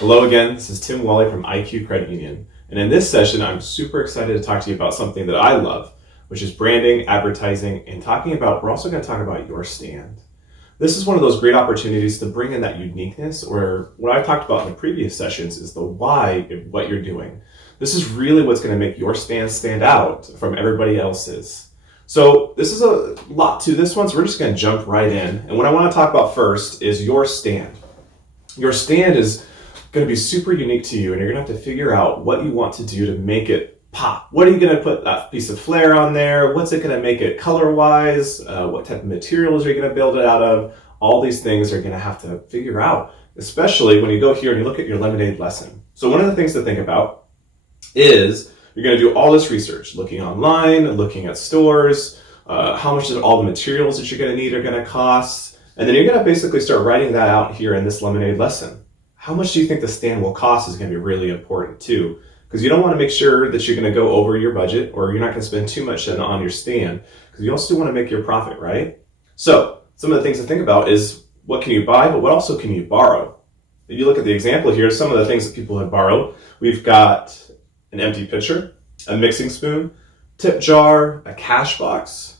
Hello again, this is Tim Wally from IQ Credit Union. And in this session, I'm super excited to talk to you about something that I love, which is branding, advertising, and we're also going to talk about your stand. This is one of those great opportunities to bring in that uniqueness, or what I talked about in the previous sessions is the why of what you're doing. This is really what's going to make your stand out from everybody else's. So this is a lot to this one, so we're just going to jump right in. And what I want to talk about first is your stand. Your stand is going to be super unique to you, and you're going to have to figure out what you want to do to make it pop. What are you going to put that piece of flair on there? What's it going to make it color-wise? What type of materials are you going to build it out of? All these things are going to have to figure out, especially when you go here and you look at your lemonade lesson. So one of the things to think about is you're going to do all this research, looking online, looking at stores, how much all the materials that you're going to need are going to cost, and then you're going to basically start writing that out here in this lemonade lesson. How much do you think the stand will cost is going to be really important too, because you don't want to make sure that you're going to go over your budget or you're not going to spend too much on your stand, because you also want to make your profit, right? So some of the things to think about is what can you buy, but what also can you borrow? If you look at the example here, some of the things that people have borrowed, we've got an empty pitcher, a mixing spoon, tip jar, a cash box,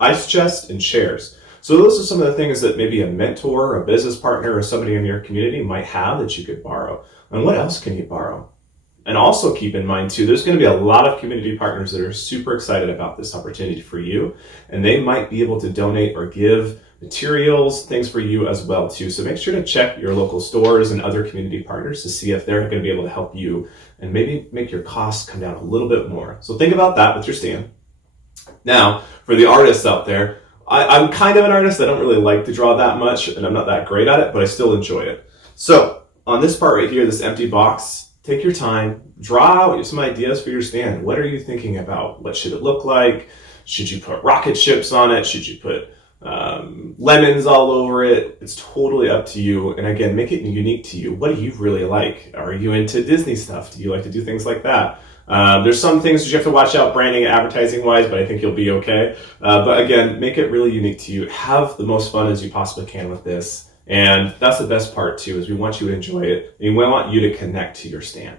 ice chest, and chairs. So those are some of the things that maybe a mentor, a business partner, or somebody in your community might have that you could borrow. And what else can you borrow? And also keep in mind too, there's going to be a lot of community partners that are super excited about this opportunity for you, and they might be able to donate or give materials, things for you as well too. So make sure to check your local stores and other community partners to see if they're going to be able to help you and maybe make your costs come down a little bit more. So think about that with your stand. Now, for the artists out there, I'm kind of an artist. I don't really like to draw that much, and I'm not that great at it, but I still enjoy it. So on this part right here, this empty box, take your time, draw out some ideas for your stand. What are you thinking about? What should it look like? Should you put rocket ships on it? Should you put lemons all over it? It's totally up to you. And again, make it unique to you. What do you really like? Are you into Disney stuff? Do you like to do things like that? There's some things that you have to watch out branding and advertising wise, but I think you'll be okay. But again, make it really unique to you. Have the most fun as you possibly can with this. And that's the best part too, is we want you to enjoy it. And we want you to connect to your stand.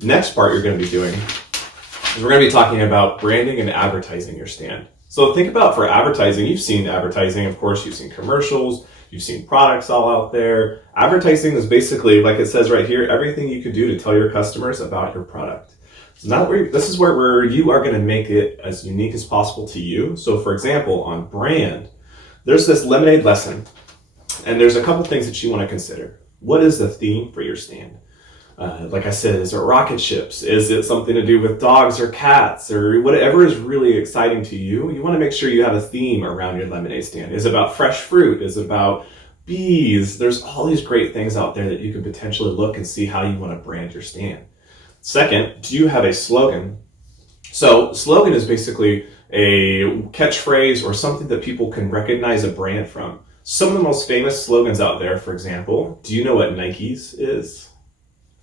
Next part you're going to be doing is we're going to be talking about branding and advertising your stand. So think about for advertising, you've seen advertising, of course, you've seen commercials, you've seen products all out there. Advertising is basically, like it says right here, everything you can do to tell your customers about your product. So this is where you are going to make it as unique as possible to you. So for example, on brand, there's this lemonade lesson, and there's a couple things that you want to consider. What is the theme for your stand? Like I said, is it rocket ships? Is it something to do with dogs or cats or whatever is really exciting to you? You want to make sure you have a theme around your lemonade stand. Is it about fresh fruit? Is it about bees? There's all these great things out there that you can potentially look and see how you want to brand your stand. Second, do you have a slogan? So slogan is basically a catchphrase or something that people can recognize a brand from. Some of the most famous slogans out there, for example, do you know what Nike's is?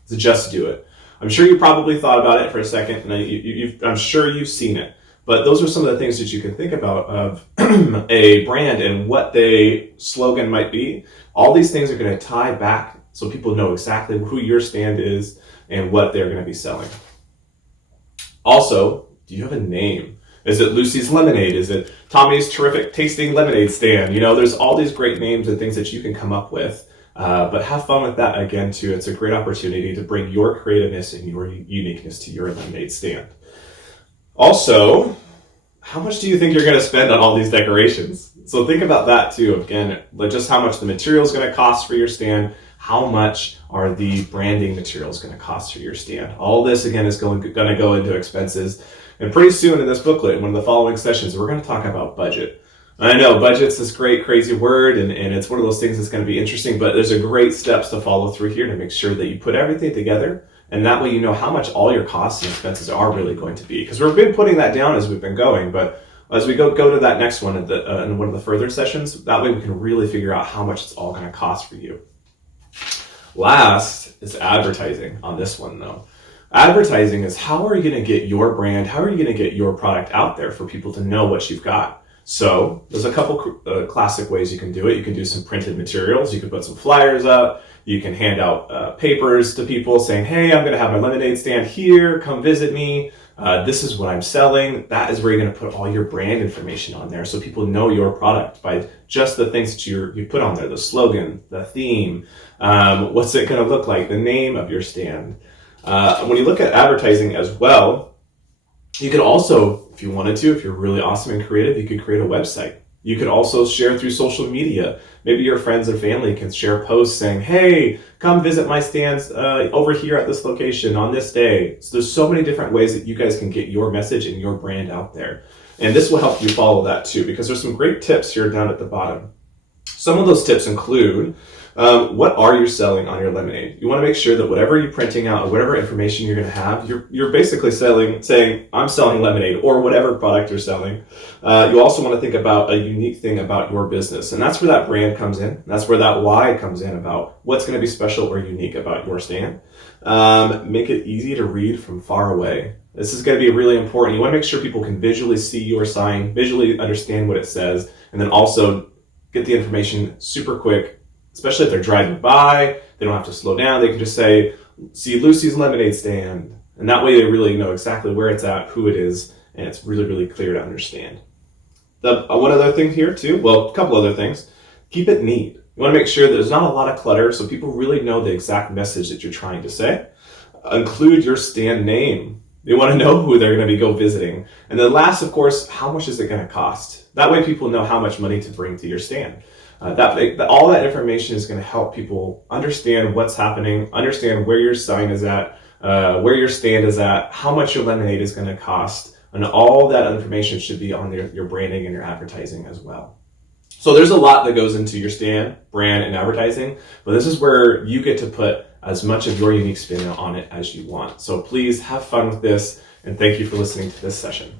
It's Just Do It. I'm sure you probably thought about it for a second, and I'm sure you've seen it. But those are some of the things that you can think about of a brand and what their slogan might be. All these things are going to tie back so people know exactly who your stand is and what they're going to be selling. Also, do you have a name? Is it Lucy's Lemonade? Is it Tommy's Terrific Tasting Lemonade Stand? You know, there's all these great names and things that you can come up with. But have fun with that again, too. It's a great opportunity to bring your creativeness and your uniqueness to your lemonade stand. Also, how much do you think you're going to spend on all these decorations? So think about that, too. Again, like just how much the material is going to cost for your stand. How much are the branding materials going to cost for your stand? All this, again, is going to go into expenses. And pretty soon in this booklet, in one of the following sessions, we're going to talk about budget. I know budget's this great, crazy word, and it's one of those things that's going to be interesting, but there's a great steps to follow through here to make sure that you put everything together, and that way you know how much all your costs and expenses are really going to be. Because we've been putting that down as we've been going, but as we go to that next one in one of the further sessions, that way we can really figure out how much it's all going to cost for you. Last is advertising on this one, though. Advertising is how are you going to get your brand, how are you going to get your product out there for people to know what you've got? So there's a couple classic ways you can do it. You can do some printed materials. You can put some flyers up. You can hand out papers to people saying, hey, I'm going to have my lemonade stand here. Come visit me. This is what I'm selling. That is where you're going to put all your brand information on there so people know your product by just the things that you put on there, the slogan, the theme, what's it going to look like, the name of your stand. When you look at advertising as well, you could also, if you wanted to, if you're really awesome and creative, you could create a website. You could also share through social media. Maybe your friends or family can share posts saying, hey, come visit my stands over here at this location on this day. So there's so many different ways that you guys can get your message and your brand out there. And this will help you follow that too, because there's some great tips here down at the bottom. Some of those tips include, what are you selling on your lemonade? You want to make sure that whatever you're printing out or whatever information you're going to have, you're basically saying, I'm selling lemonade or whatever product you're selling. You also want to think about a unique thing about your business. And that's where that brand comes in. That's where that why comes in about what's going to be special or unique about your stand. Make it easy to read from far away. This is going to be really important. You want to make sure people can visually see your sign, visually understand what it says, and then also get the information super quick, especially if they're driving by. They don't have to slow down. They can just say, see Lucy's lemonade stand. And that way they really know exactly where it's at, who it is, and it's really, really clear to understand. One other thing here too, well, a couple other things. Keep it neat. You want to make sure that there's not a lot of clutter so people really know the exact message that you're trying to say. Include your stand name. You want to know who they're going to go visiting. And then last, of course, how much is it going to cost? That way people know how much money to bring to your stand. All that information is going to help people understand what's happening, understand where your sign is at, where your stand is at, how much your lemonade is going to cost, and all that information should be on your branding and your advertising as well. So there's a lot that goes into your stand, brand, and advertising, but this is where you get to put as much of your unique spin on it as you want. So please have fun with this, and thank you for listening to this session.